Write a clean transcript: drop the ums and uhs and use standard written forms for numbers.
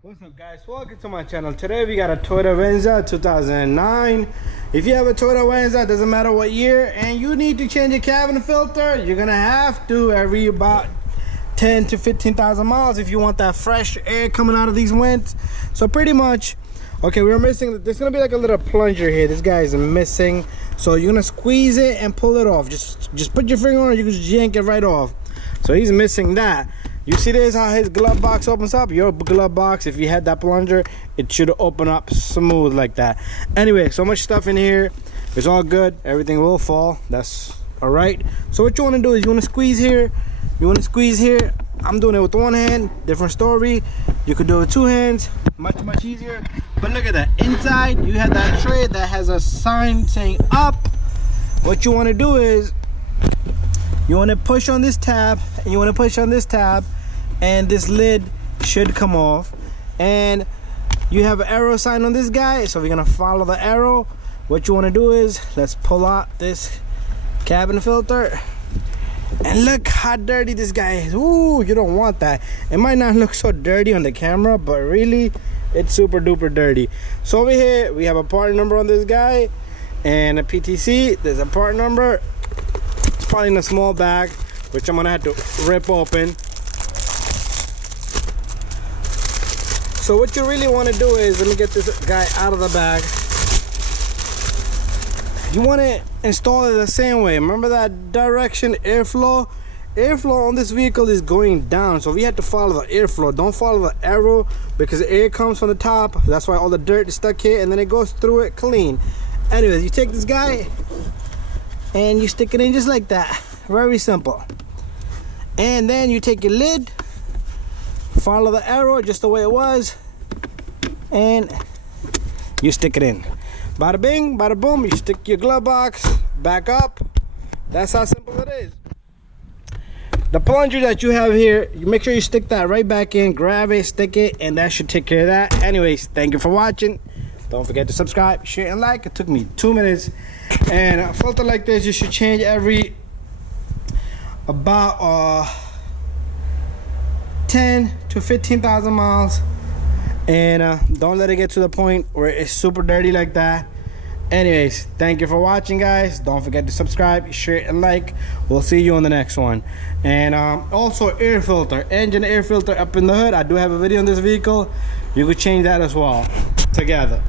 What's up, guys? Welcome to my channel. Today we got a Toyota Venza 2009. If you have a Toyota Venza, doesn't matter what year, and you need to change your cabin filter, you're gonna have to every about 10 to 15,000 miles if you want that fresh air coming out of these vents. So pretty much, okay, we're missing, there's gonna be like a little plunger here. This guy is missing, so you're gonna squeeze it and pull it off. Just put your finger on it, you can just yank it right off. So he's missing that. You see this, how his glove box opens up? Your glove box, if you had that plunger, it should open up smooth like that. Anyway, so much stuff in here. It's all good. Everything will fall. That's all right. So what you want to do is you want to squeeze here. You want to squeeze here. I'm doing it with one hand. Different story. You could do it with two hands. Much easier. But look at that. Inside, you have that tray that has a sign saying up. What you want to do is you want to push on this tab, and you want to push on this tab, and this lid should come off. And you have an arrow sign on this guy, so we're gonna follow the arrow. What you want to do is let's pull out this cabin filter, and look how dirty this guy is. Ooh, you don't want that. It might not look so dirty on the camera, but really it's super duper dirty. So over here we have a part number on this guy and a PTC. There's a part number. It's probably in a small bag, which I'm gonna have to rip open. So what you really want to do is, let me get this guy out of the bag. You want to install it the same way. Remember that direction airflow? Airflow on this vehicle is going down, so we have to follow the airflow. Don't follow the arrow, because the air comes from the top. That's why all the dirt is stuck here, and then it goes through it clean. Anyways, you take this guy and you stick it in just like that. Very simple. And then you take your lid, follow the arrow just the way it was, and you stick it in. Bada bing, bada boom. You stick your glove box back up. That's how simple it is. The plunger that you have here, you make sure you stick that right back in, grab it, stick it, and that should take care of that. Anyways, thank you for watching. Don't forget to subscribe, share, and like. It took me 2 minutes. And a filter like this, you should change every about 10 to 15,000 miles, and don't let it get to the point where it's super dirty like that. Anyways, thank you for watching, guys. Don't forget to subscribe, share, and like. We'll see you on the next one. And also air filter, engine air filter up in the hood. I do have a video on this vehicle. You could change that as well together.